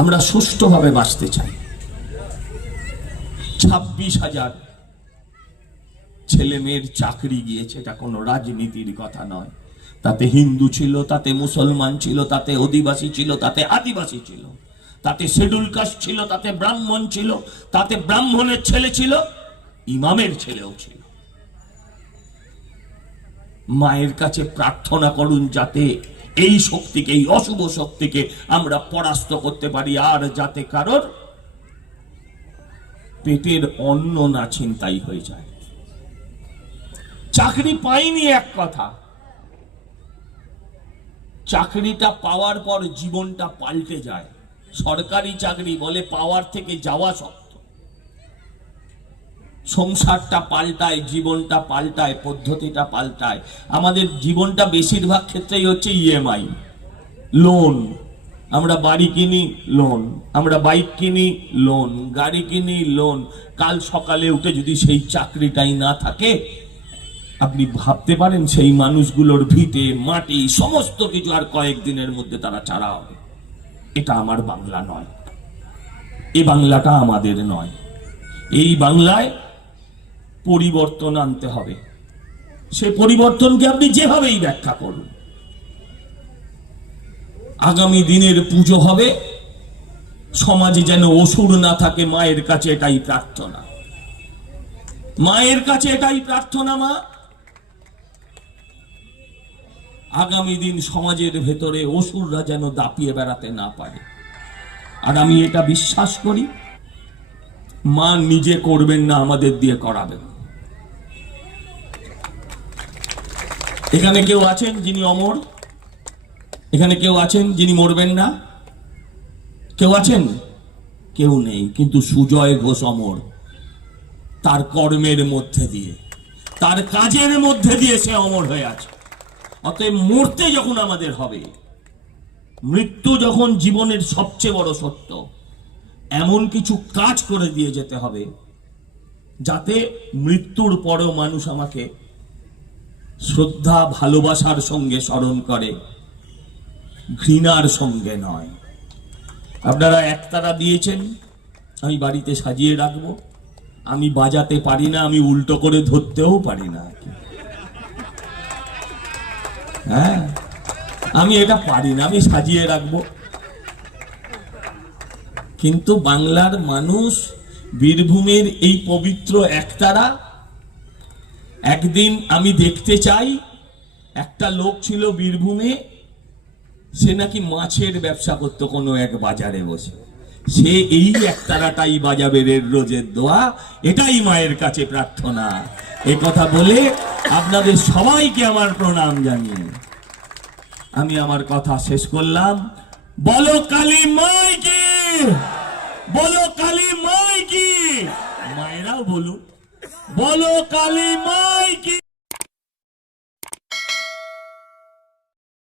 আমরা সুষ্ঠুভাবে বাঁচতে চাই। ছাব্বিশ হাজার ছেলে মেয়ের চাকরি গিয়েছে, এটা কোনো রাজনীতির কথা নয়। তাতে হিন্দু ছিল, তাতে মুসলমান ছিল, তাতে অধিবাসী ছিল, তাতে আদিবাসী ছিল, তাতে শিডিউল কাস্ট ছিল, তাতে ব্রাহ্মণ ছিল, তাতে ব্রাহ্মণের ছেলে ছিল, ইমামের ছেলেও ছিল। মায়ের কাছে প্রার্থনা করুন যাতে এই শক্তিকে, এই অশুভ শক্তিকে আমরা পরাস্ত করতে পারি। আর যাতে কারোর পেটের অন্ন না ছিনতাই হয়ে যায়। চাকরি পাইনি এক কথা। চাকরিটা পাওয়ার পর জীবনটা পাল্টে যায়। সরকারি চাকরি বলে পাওয়ার থেকে যাওয়া শক্ত সংসারটা পাল্টায়, জীবনটা পাল্টায়, পদ্ধতিটা পাল্টায়। আমাদের জীবনটা বেশিরভাগ ক্ষেত্রেই হচ্ছে ইএমআই লোন আমরা বাড়ি কিনি লোন আমরা বাইক কিনি লোন গাড়ি কিনি লোন কাল সকালে উঠে যদি সেই চাকরিটাই না থাকে, আপনি ভাবতে পারেন সেই মানুষগুলোর ভিটে, মাটি, সমস্ত কিছু আর কয়েকদিনের মধ্যে তারা ছাড়া হবে। এটা আমার বাংলা নয়। এ বাংলাটা আমাদের নয়। এই বাংলায় পরিবর্তন আনতে হবে। সে পরিবর্তনকে আপনি যেভাবেই ব্যাখ্যা করুন। আগামী দিনের পুজো হবে, সমাজে যেন অসুর না থাকে, মায়ের কাছে এটাই প্রার্থনা। মায়ের কাছে এটাই প্রার্থনা, মা। আগামী দিন সমাজের ভেতরে অসুররা যেন দাপিয়ে বেড়াতে না পারে। আর আমি এটা বিশ্বাস করি, মা নিজে করবেন না, আমাদের দিয়ে করাবেন এখানে কেউ আছেন যিনি অমর? এখানে কেউ আছেন যিনি মরবেন না? কেউ আছেন? কেউ নেই, কিন্তু সুজয় ঘোষ অমর। তার কর্মের মধ্যে দিয়ে, তার কাজের মধ্যে দিয়ে সে অমর হয়ে আছে। অতএব মরতে যখন আমাদের হবে, মৃত্যু যখন জীবনের সবচেয়ে বড় সত্য, এমন কিছু কাজ করে দিয়ে যেতে হবে, যাতে মৃত্যুর পরেও মানুষ আমাকে শ্রদ্ধা ভালোবাসার সঙ্গে স্মরণ করে, ঘৃণার সঙ্গে নয়। আপনারা একতারা দিয়েছেন, আমি বাড়িতে সাজিয়ে রাখব। আমি বাজাতে পারি না, আমি উল্টো করে ধরতেও পারি না। হ্যাঁ আমি এটা পারি না, আমি সাজিয়ে রাখব। কিন্তু বাংলার মানুষ বীরভূমের এই পবিত্র একতারা একদিন আমি দেখতে চাই, একটা লোক ছিল বীরভূমে, সে নাকি মাছের ব্যবসা করতো কোনো এক বাজারে বসে। সে এই একতারাটাই বাজাবে রের রোজের দোয়া, এটাই মায়ের কাছে প্রার্থনা। এ কথা বলে আপনাদের সবাইকে আমার প্রণাম জানিয়ে আমি আমার কথা শেষ করলাম। বলো কালী মাই কি? বলো কালী মাই কি? মায়েরাও বলুন বলো কালী মাই কি